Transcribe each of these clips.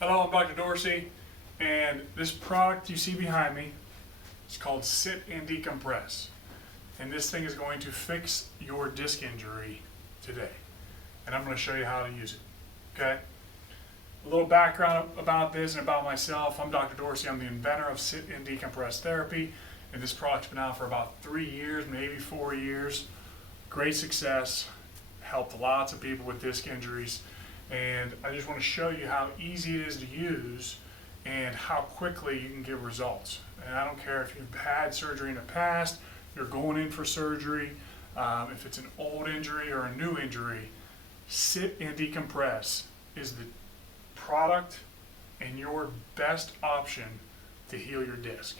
Hello, I'm Dr. Dorsey, and this product you see behind me is called Sit and Decompress. And this thing is going to fix your disc injury today. And I'm going to show you how to use it, okay? A little background about this and about myself. I'm Dr. Dorsey. I'm the inventor of Sit and Decompress therapy, and this product's been out for about 3 years, maybe 4 years. Great success, helped lots of people with disc injuries. And I just want to show you how easy it is to use and how quickly you can get results. And I don't care if you've had surgery in the past, you're going in for surgery, if it's an old injury or a new injury, Sit and Decompress is the product and your best option to heal your disc.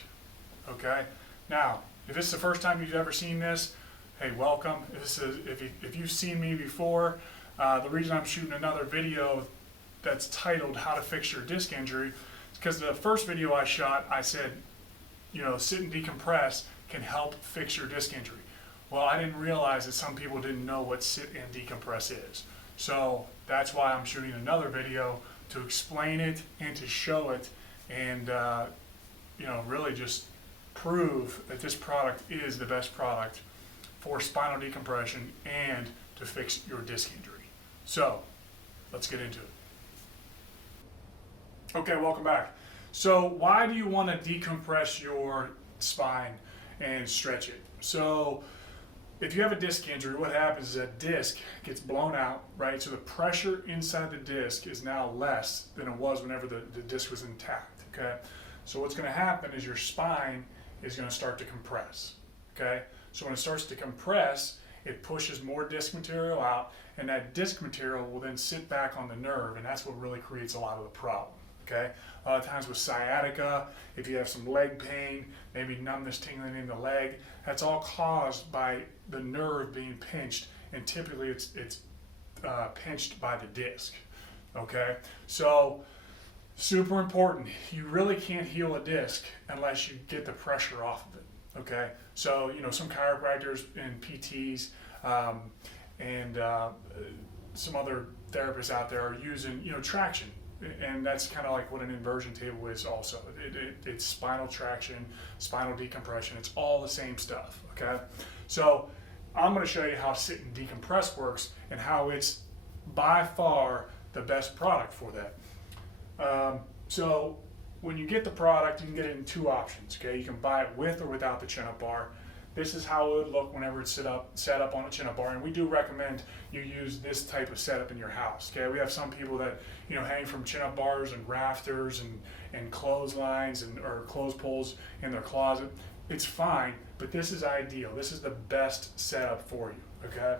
Okay? Now, if it's the first time you've ever seen this, hey, welcome. If you've seen me before, the reason I'm shooting another video that's titled How to Fix Your Disc Injury is because the first video I shot, I said, Sit and Decompress can help fix your disc injury. Well, I didn't realize that some people didn't know what Sit and Decompress is. So that's why I'm shooting another video to explain it and to show it and really just prove that this product is the best product for spinal decompression and to fix your disc injury. So, let's get into it. Okay, welcome back. So, why do you want to decompress your spine and stretch it? So, if you have a disc injury, what happens is that disc gets blown out, right? So the pressure inside the disc is now less than it was whenever the disc was intact, okay? So what's going to happen is your spine is going to start to compress, okay? So when it starts to compress, it pushes more disc material out, and that disc material will then sit back on the nerve, and that's what really creates a lot of the problem, okay? A lot of times with sciatica, if you have some leg pain, maybe numbness tingling in the leg, that's all caused by the nerve being pinched, and typically it's pinched by the disc, okay? So, super important, you really can't heal a disc unless you get the pressure off of it. Okay, so some chiropractors and PTs and some other therapists out there are using traction, and that's kind of like what an inversion table is. Also, it's spinal traction, spinal decompression. It's all the same stuff. Okay, so I'm going to show you how Sit and Decompress works and how it's by far the best product for that. So when you get the product, you can get it in two options, okay? You can buy it with or without the chin-up bar. This is how it would look whenever it's set up on a chin-up bar, and we do recommend you use this type of setup in your house, okay? We have some people that, hang from chin-up bars and rafters and clotheslines or clothes poles in their closet. It's fine, but this is ideal. This is the best setup for you, okay?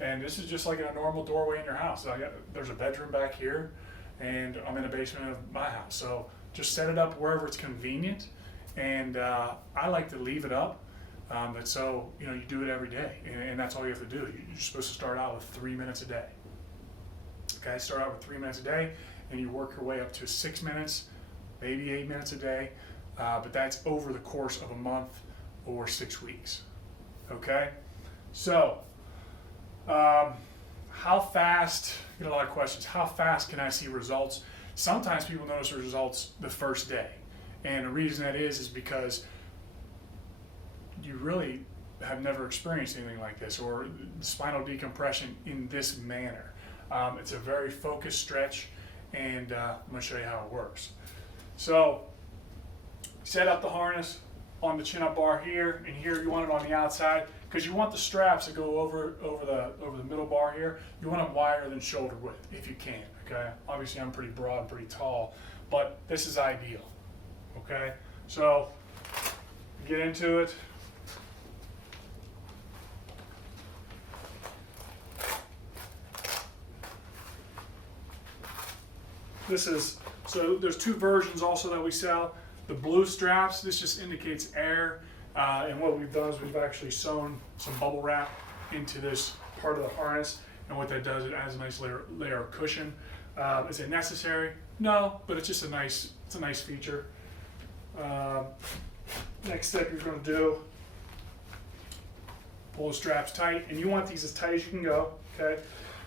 And this is just like a normal doorway in your house. There's a bedroom back here, and I'm in the basement of my house, so just set it up wherever it's convenient, and I like to leave it up, so you do it every day, and that's all you have to do. You're supposed to start out with 3 minutes a day. Okay, start out with 3 minutes a day, and you work your way up to 6 minutes, maybe 8 minutes a day, but that's over the course of a month or 6 weeks. Okay, so how fast? Get a lot of questions. How fast can I see results? Sometimes people notice results the first day, and the reason that is because you really have never experienced anything like this, or spinal decompression in this manner. It's a very focused stretch, and I'm going to show you how it works. So, set up the harness on the chin-up bar here, and here you want it on the outside, because you want the straps to go over the middle bar here. You want them wider than shoulder width, if you can. Okay, obviously I'm pretty broad and pretty tall, but this is ideal. Okay, so get into it. So there's two versions also that we sell. The blue straps, this just indicates air, and what we've done is we've actually sewn some bubble wrap into this part of the harness, and what that does, it adds a nice layer of cushion. Is it necessary? No, but it's just a nice feature. Next step you're going to do, pull the straps tight, and you want these as tight as you can go. Okay.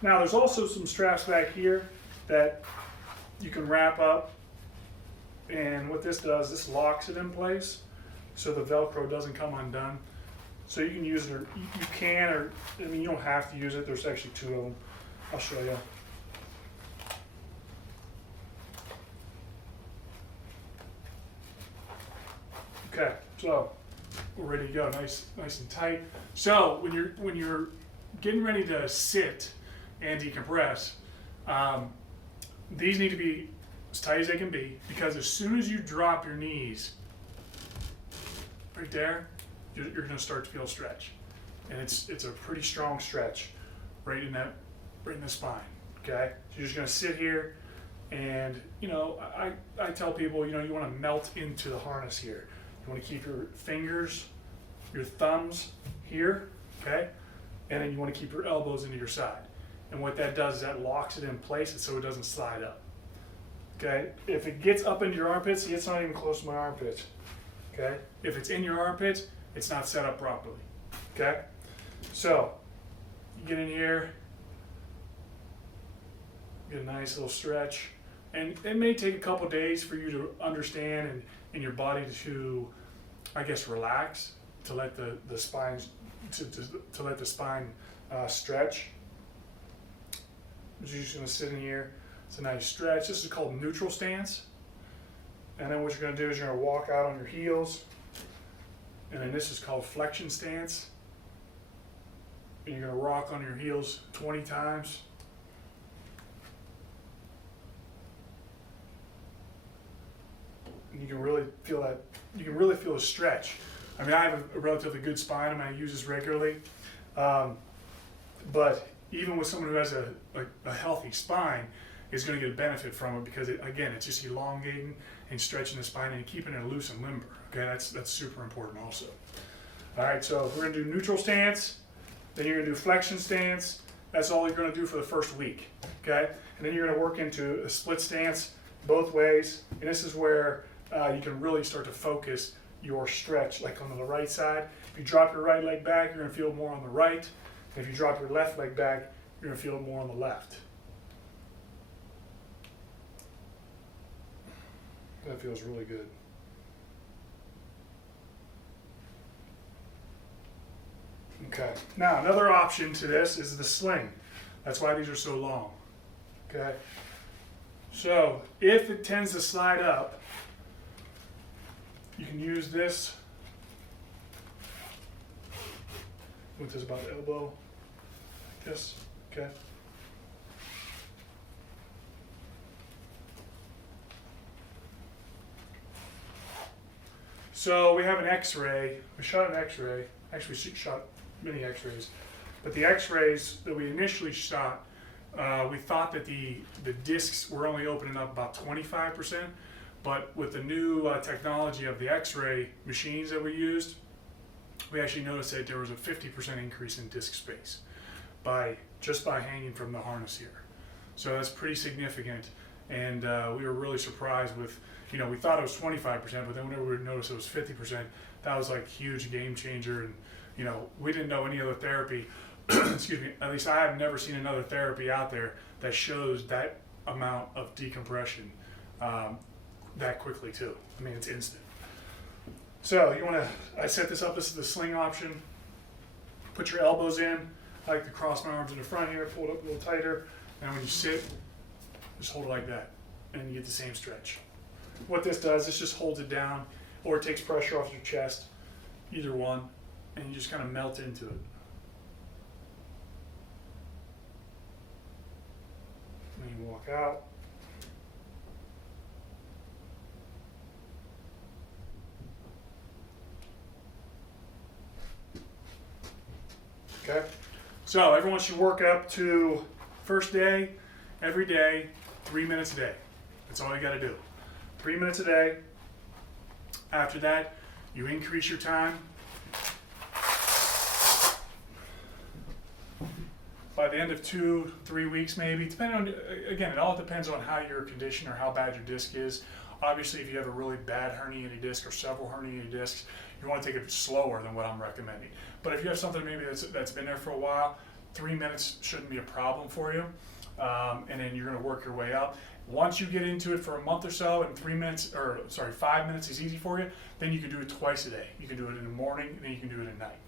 Now there's also some straps back here that you can wrap up, and what this does, this locks it in place so the Velcro doesn't come undone. So you can use it, or you can, or I mean, you don't have to use it. There's actually two of them. I'll show you. Okay, so we're ready to go, nice and tight. So when you're getting ready to sit and decompress, these need to be as tight as they can be, because as soon as you drop your knees, right there, you're going to start to feel stretch, and it's a pretty strong stretch right in the spine. Okay, so you're just going to sit here, and I tell people, you want to melt into the harness here. You want to keep your fingers, your thumbs here, okay? And then you want to keep your elbows into your side. And what that does is that locks it in place so it doesn't slide up, okay? If it gets up into your armpits, see, it's not even close to my armpits, okay? If it's in your armpits, it's not set up properly, okay? So, you get in here, get a nice little stretch. And it may take a couple days for you to understand and your body to, I guess, relax, to let the spine to let the spine stretch. You're just going to sit in here. It's a nice stretch. This is called neutral stance. And then what you're going to do is you're going to walk out on your heels. And then this is called flexion stance. And you're going to rock on your heels 20 times. You can really feel that. You can really feel a stretch. I mean, I have a relatively good spine. I mean, I use this regularly. But even with someone who has a healthy spine, is going to get a benefit from it, because it's just elongating and stretching the spine and keeping it loose and limber. Okay, that's super important also. All right, so we're going to do neutral stance. Then you're going to do flexion stance. That's all you're going to do for the first week. Okay, and then you're going to work into a split stance both ways. And this is where you can really start to focus your stretch, like on the right side. If you drop your right leg back, you're going to feel more on the right. And if you drop your left leg back, you're going to feel more on the left. That feels really good. Okay, now another option to this is the sling. That's why these are so long. Okay, so if it tends to slide up, you can use this. With this about the elbow, like this. Okay. So we have an X-ray. We shot an X-ray. Actually, we shot many X-rays, but the X-rays that we initially shot, we thought that the discs were only opening up about 25%, but with the new technology of the X-ray machines that we used, we actually noticed that there was a 50% increase in disc space just by hanging from the harness here. So that's pretty significant, and we were really surprised with, we thought it was 25%, but then whenever we noticed it was 50%, that was like a huge game changer. And we didn't know any other therapy, excuse me, at least I have never seen another therapy out there that shows that amount of decompression that quickly too. I mean, it's instant. So I set this up. This is the sling option. Put your elbows in. I like to cross my arms in the front here, pull it up a little tighter. And when you sit, just hold it like that, and you get the same stretch. What this does, this just holds it down, or it takes pressure off your chest, either one, and you just kind of melt into it. And you walk out. Okay, so everyone should work up to first day, every day, 3 minutes a day. That's all you got to do. 3 minutes a day. After that, you increase your time. By the end of 2-3 weeks, maybe, depending on, again, it all depends on how your condition or how bad your disc is. Obviously, if you have a really bad herniated disc or several herniated discs, you want to take it slower than what I'm recommending. But if you have something maybe that's been there for a while, 3 minutes shouldn't be a problem for you. And then you're going to work your way up. Once you get into it for a month or so, and 5 minutes is easy for you, then you can do it twice a day. You can do it in the morning, and then you can do it at night.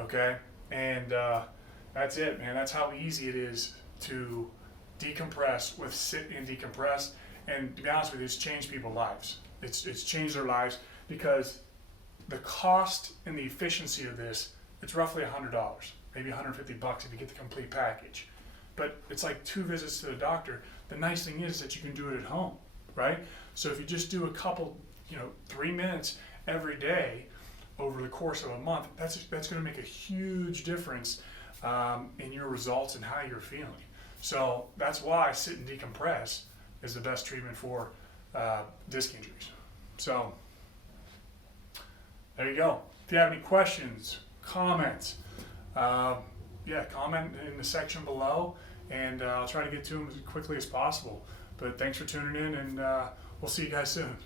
Okay? And that's it, man. That's how easy it is to decompress with Sit and Decompress. And to be honest with you, it's changed people's lives. It's changed their lives because the cost and the efficiency of this, it's roughly $100, maybe $150 if you get the complete package. But it's like 2 visits to the doctor. The nice thing is that you can do it at home, right? So if you just do a couple, 3 minutes every day over the course of a month, that's going to make a huge difference in your results and how you're feeling. So that's why Sit and Decompress is the best treatment for disc injuries. So there you go. If you have any questions, comments, comment in the section below, and I'll try to get to them as quickly as possible. But thanks for tuning in, and we'll see you guys soon.